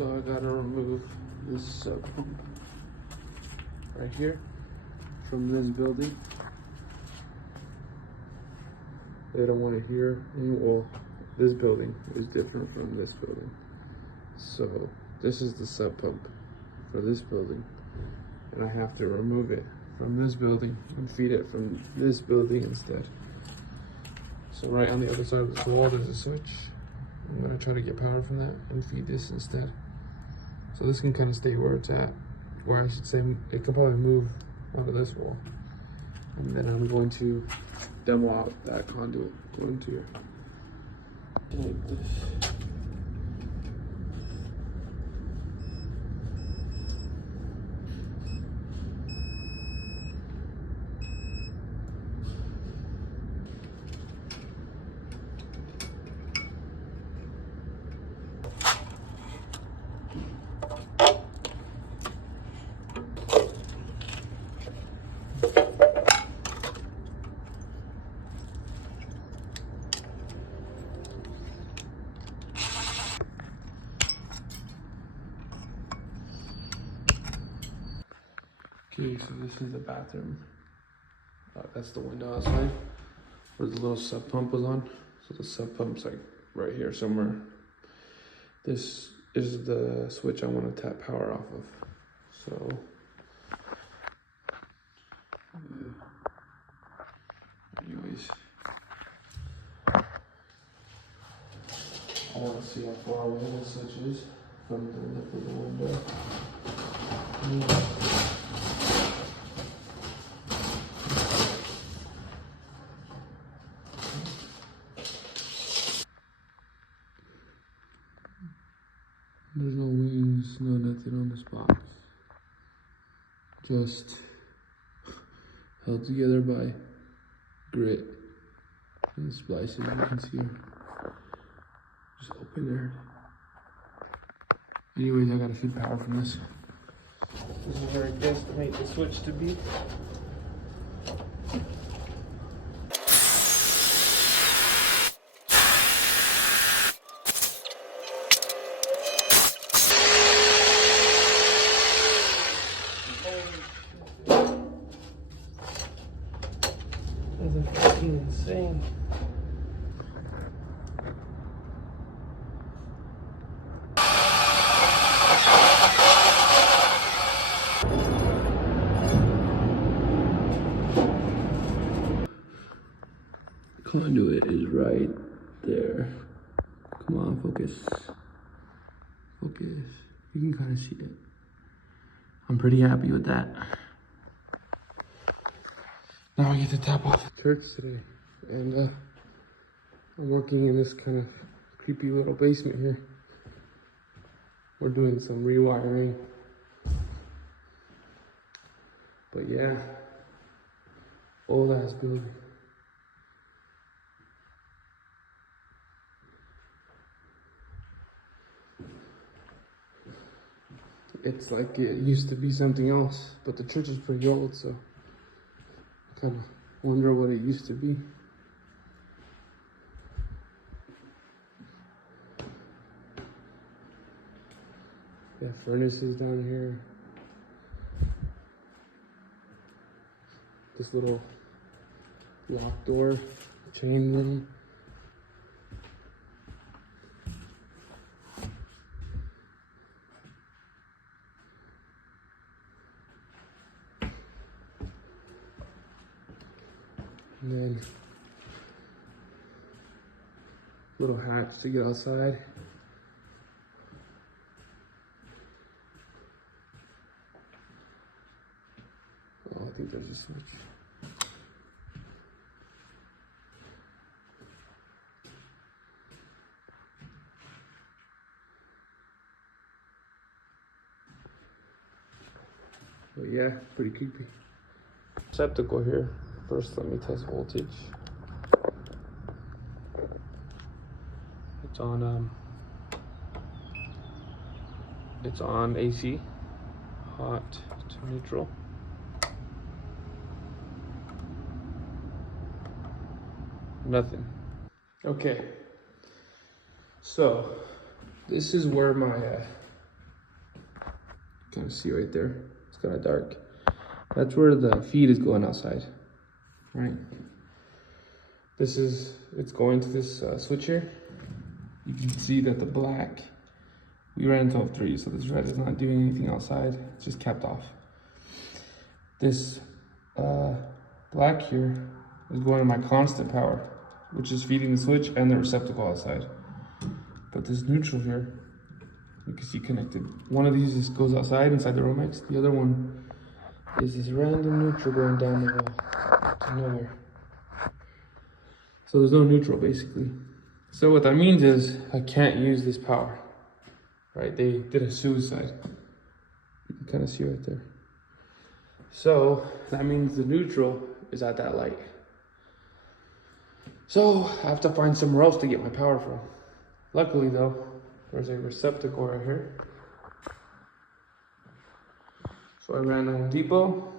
So I gotta remove this sub pump right here from this building. They don't want to hear. Well, this building is different from this building. So this is the sub pump for this building, and I have to remove it from this building and feed it from this building instead. So right on the other side of this wall, there's a switch. I'm gonna try to get power from that and feed this instead. So this can kind of stay where it's at, or I should say it can probably move onto this wall. And then I'm going to demo out that conduit going to here. Like this. Okay, so this is the bathroom. That's the window outside where the little sub pump was on. So the sub pump's like right here somewhere. This is the switch I want to tap power off of. So anyways, I want to see how far away the switch is from the lip of the window. There's no wings, no nothing on this box. Just held together by grit and splices, you can see here. Just open there. Anyways, I gotta feed power from this. This is where I guesstimate the switch to be. This is fucking insane. Conduit is right there. Come on, focus. Focus. You can kind of see it. I'm pretty happy with that. Now I get to tap off the Turks today. And I'm working in this kind of creepy little basement here. We're doing some rewiring. But yeah, old ass building. It's like it used to be something else, but the church is pretty old, so I kind of wonder what it used to be. They have furnaces down here. This little lock door, chain room. And then little hatch to get outside. Oh, I think there's a switch. But yeah, pretty creepy. Receptacle here. First, let me test voltage. It's on AC, hot to neutral. Nothing. Okay. So this is where my Kind of see right there. It's kind of dark. That's where the feed is going outside, right? It's going to this switch here. You can see that the black, we ran 12.3, so this red is not doing anything outside. It's just capped off. This black here is going to my constant power, which is feeding the switch and the receptacle outside. But this neutral here, you can see connected. One of these just goes outside inside the Romex. The other one is this random neutral going down the wall to nowhere. So there's no neutral basically. So what that means is I can't use this power, right? They did a suicide. You can kind of see right there. So that means the neutral is at that light. So I have to find somewhere else to get my power from. Luckily though, there's a receptacle right here. So I ran to Home Depot,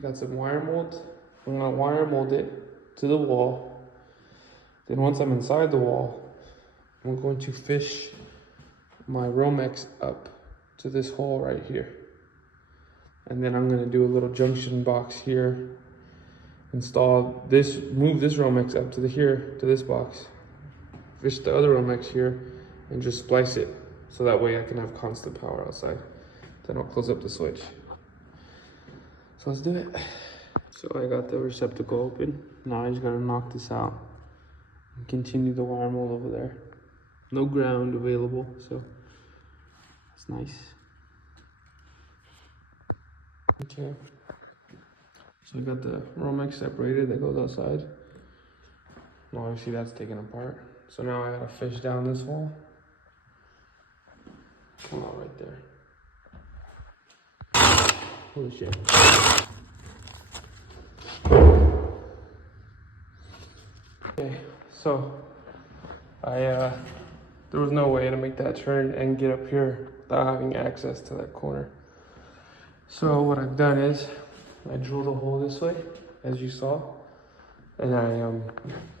got some wire mold. I'm gonna wire mold it to the wall. Then once I'm inside the wall, I'm going to fish my Romex up to this hole right here. And then I'm gonna do a little junction box here, install this, move this Romex up to here, to this box, fish the other Romex here, and just splice it. So that way I can have constant power outside. Then I'll close up the switch. So let's do it. So I got the receptacle open. Now I just gotta knock this out and continue the wire mold over there. No ground available, so it's nice. Okay. So I got the Romex separated that goes outside. Well, obviously that's taken apart. So now I gotta fish down this hole. Come on, right there. Holy shit. Okay, so there was no way to make that turn and get up here without having access to that corner. So what I've done is I drilled a hole this way, as you saw, and I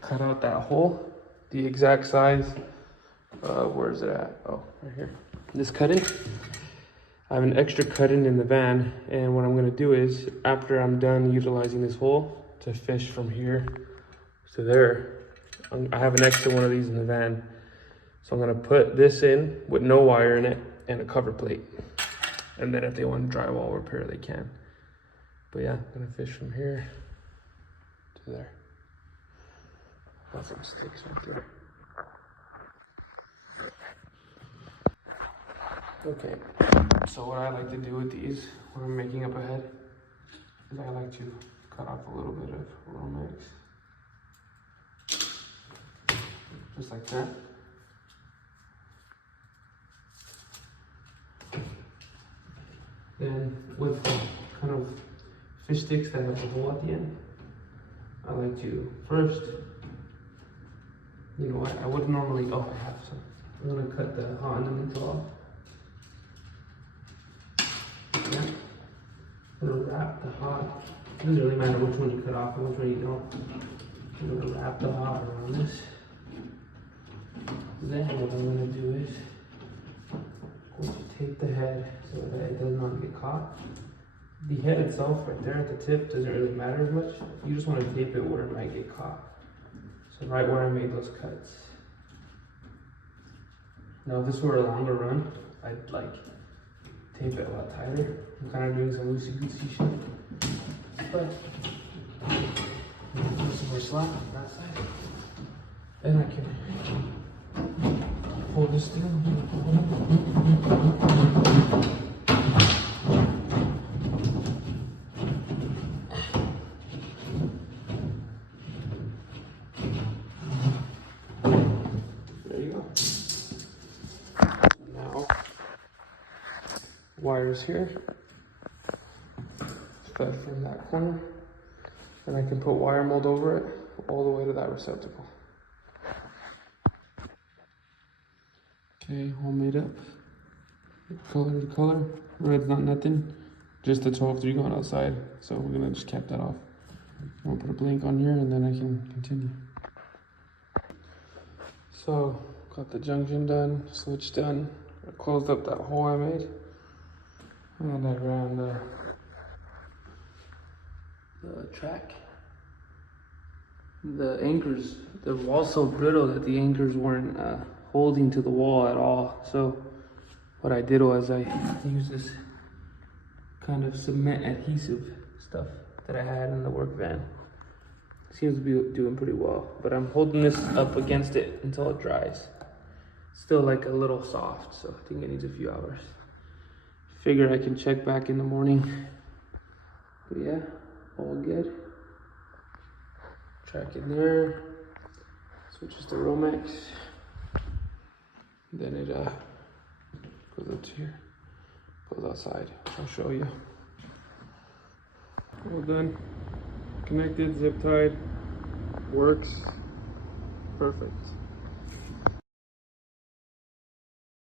cut out that hole, the exact size. Where is it at? Oh, right here. This cut-in. I have an extra cut-in in the van, and what I'm gonna do is, after I'm done utilizing this hole to fish from here to there, I have an extra one of these in the van. So I'm gonna put this in with no wire in it and a cover plate. And then if they want drywall repair, they can. But yeah, I'm gonna fish from here to there. Got some sticks right there. Okay, so what I like to do with these when I'm making up a head is I like to cut off a little bit of Romex. Just like that. Then with kind of fish sticks that have a hole at the end, I like to first, you know, I wouldn't normally, oh I have some. I'm gonna cut the hot ornamental off. Yeah. I'm gonna wrap the hot. It doesn't really matter which one you cut off and which one you don't. I'm gonna wrap the hot around this. Then what I'm gonna do is I'm going to tape the head so that it does not get caught. The head itself right there at the tip doesn't really matter as much. You just want to tape it where it might get caught. So right where I made those cuts. Now if this were a longer run, I'd like tape it a lot tighter. I'm kind of doing some loosey-goosey shit. But put some more slack on that side. Then I can pull this down. There you go. Now, wires here, fed from that corner, and I can put wire mold over it all the way to that receptacle. Okay, all made up. Color to color. Red's not nothing. Just the 12.3 going outside. So we're gonna just cap that off. I'm gonna put a blank on here and then I can continue. So, got the junction done, switch done. I closed up that hole I made. And I ran the track. The anchors, the wall's so brittle that the anchors weren't holding to the wall at all. So what I did was I used this kind of cement adhesive stuff that I had in the work van. Seems to be doing pretty well, but I'm holding this up against it until it dries. Still like a little soft, so I think it needs a few hours. Figure I can check back in the morning. But yeah, all good. Track in there. Switches to Romex. Then it goes up to here. Goes outside. I'll show you. All done. Connected, zip tied. Works. Perfect.